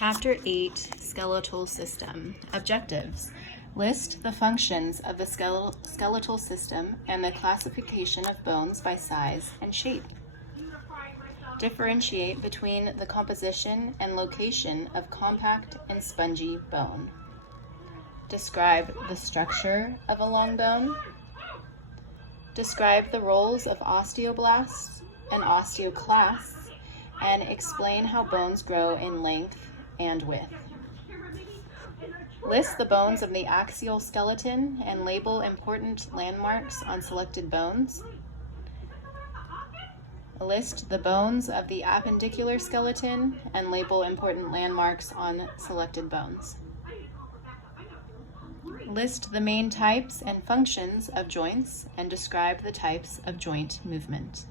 Chapter 8, Skeletal System. Objectives. List the functions of the skeletal system and the classification of bones by size and shape. Differentiate between the composition and location of compact and spongy bone. Describe the structure of a long bone. Describe the roles of osteoblasts and osteoclasts, and explain how bones grow in length and width. List the bones of the axial skeleton and label important landmarks on selected bones. List the bones of the appendicular skeleton and label important landmarks on selected bones. List the main types and functions of joints and describe the types of joint movement.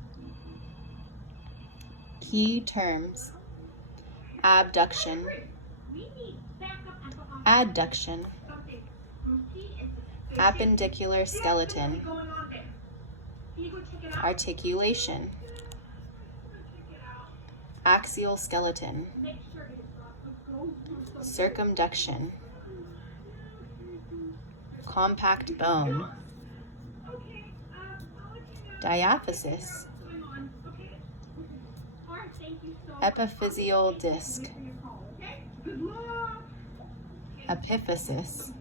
Key terms: abduction, adduction, appendicular skeleton, articulation, axial skeleton, circumduction, compact bone, diaphysis, epiphyseal disc, epiphysis,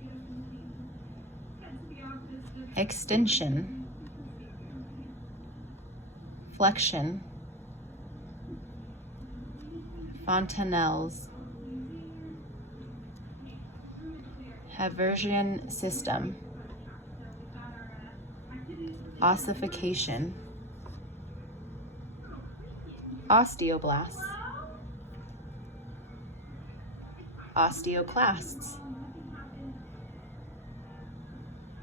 extension, flexion, fontanelles, Haversian system, ossification, osteoblasts, osteoclasts,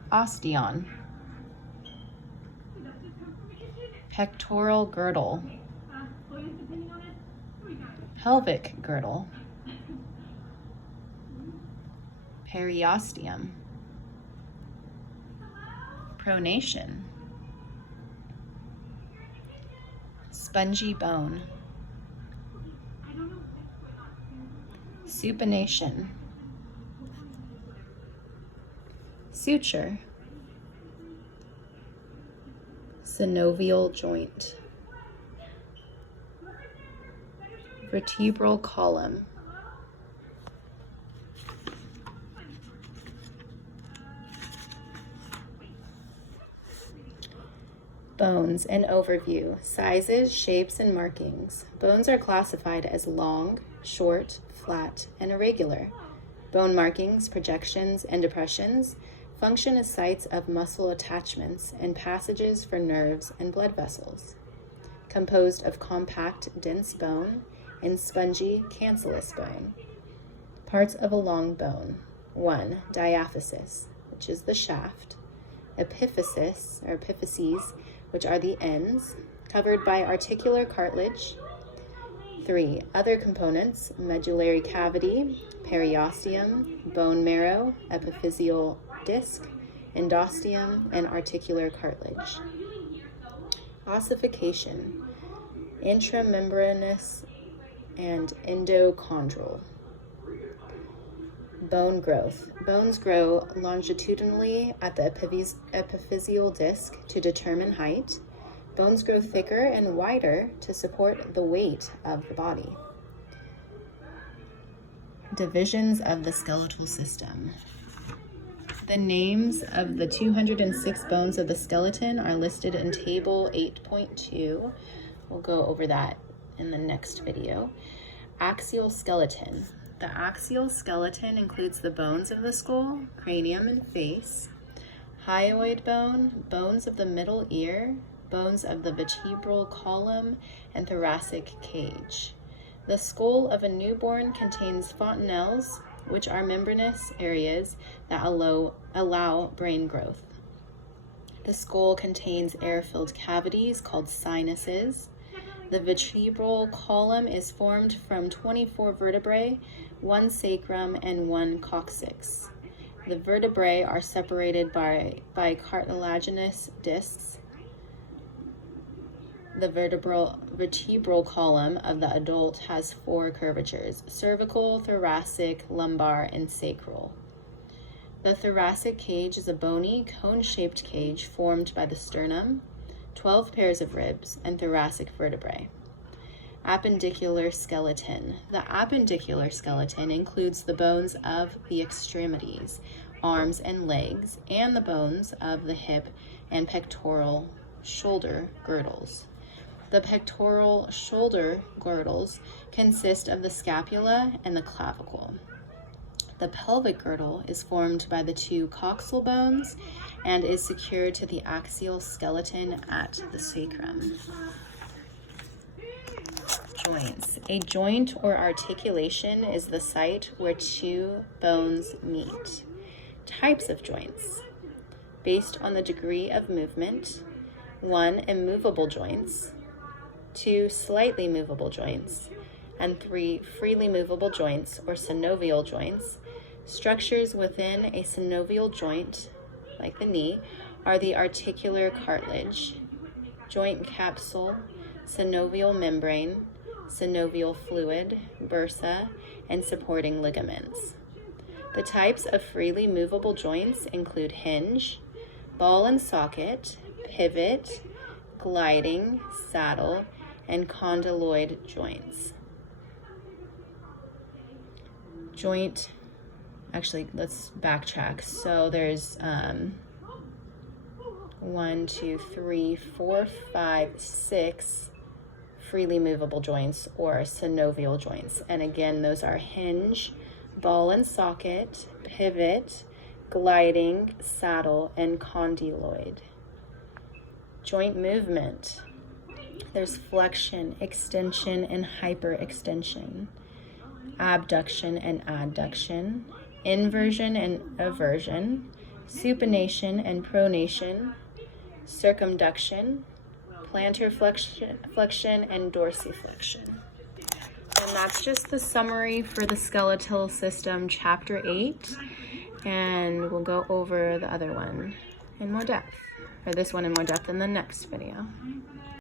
osteon, pectoral girdle, pelvic girdle, periosteum, pronation, spongy bone, supination, suture, synovial joint, vertebral column, bones. An overview: sizes, shapes, and markings. Bones are classified as long, short, flat, and irregular. Bone markings, projections, and depressions function as sites of muscle attachments and passages for nerves and blood vessels. Composed of compact, dense bone and spongy, cancellous bone. Parts of a long bone: 1. Diaphysis, which is the shaft. Epiphysis, or epiphyses, which are the ends, covered by articular cartilage. 3. Other components: medullary cavity, periosteum, bone marrow, epiphyseal disc, endosteum, and articular cartilage. Ossification: intramembranous and endochondral. Bone growth. Bones grow longitudinally at the epiphyseal disc to determine height. Bones grow thicker and wider to support the weight of the body. Divisions of the skeletal system. The names of the 206 bones of the skeleton are listed in Table 8.2. We'll go over that in the next video. Axial skeleton. The axial skeleton includes the bones of the skull, cranium, and face, hyoid bone, bones of the middle ear, bones of the vertebral column, and thoracic cage. The skull of a newborn contains fontanelles, which are membranous areas that allow brain growth. The skull contains air-filled cavities called sinuses. The vertebral column is formed from 24 vertebrae, 1 sacrum, and 1 coccyx. The vertebrae are separated by cartilaginous discs. The vertebral column of the adult has 4 curvatures: cervical, thoracic, lumbar, and sacral. The thoracic cage is a bony, cone-shaped cage formed by the sternum, 12 pairs of ribs, and thoracic vertebrae. Appendicular skeleton. The appendicular skeleton includes the bones of the extremities, arms and legs, and the bones of the hip and pectoral shoulder girdles. The pectoral shoulder girdles consist of the scapula and the clavicle. The pelvic girdle is formed by the 2 coxal bones and is secured to the axial skeleton at the sacrum. Joints. A joint or articulation is the site where 2 bones meet. Types of joints. Based on the degree of movement: 1. Immovable joints, 2. Slightly movable joints, and 3. Freely movable joints or synovial joints. Structures within a synovial joint, like the knee, are the articular cartilage, joint capsule, synovial membrane, synovial fluid, bursa, and supporting ligaments. The types of freely movable joints include hinge, ball and socket, pivot, gliding, saddle, and condyloid joints. Let's backtrack. So there's 1, 2, 3, 4, 5, 6 freely movable joints or synovial joints. And again, those are hinge, ball and socket, pivot, gliding, saddle, and condyloid. Joint movement. There's flexion, extension, and hyperextension, abduction and adduction, inversion and eversion, supination and pronation, circumduction, plantar flexion, and dorsiflexion. And that's just the summary for the skeletal system, chapter 8. And we'll go over the other one in more depth, or this one in more depth in the next video.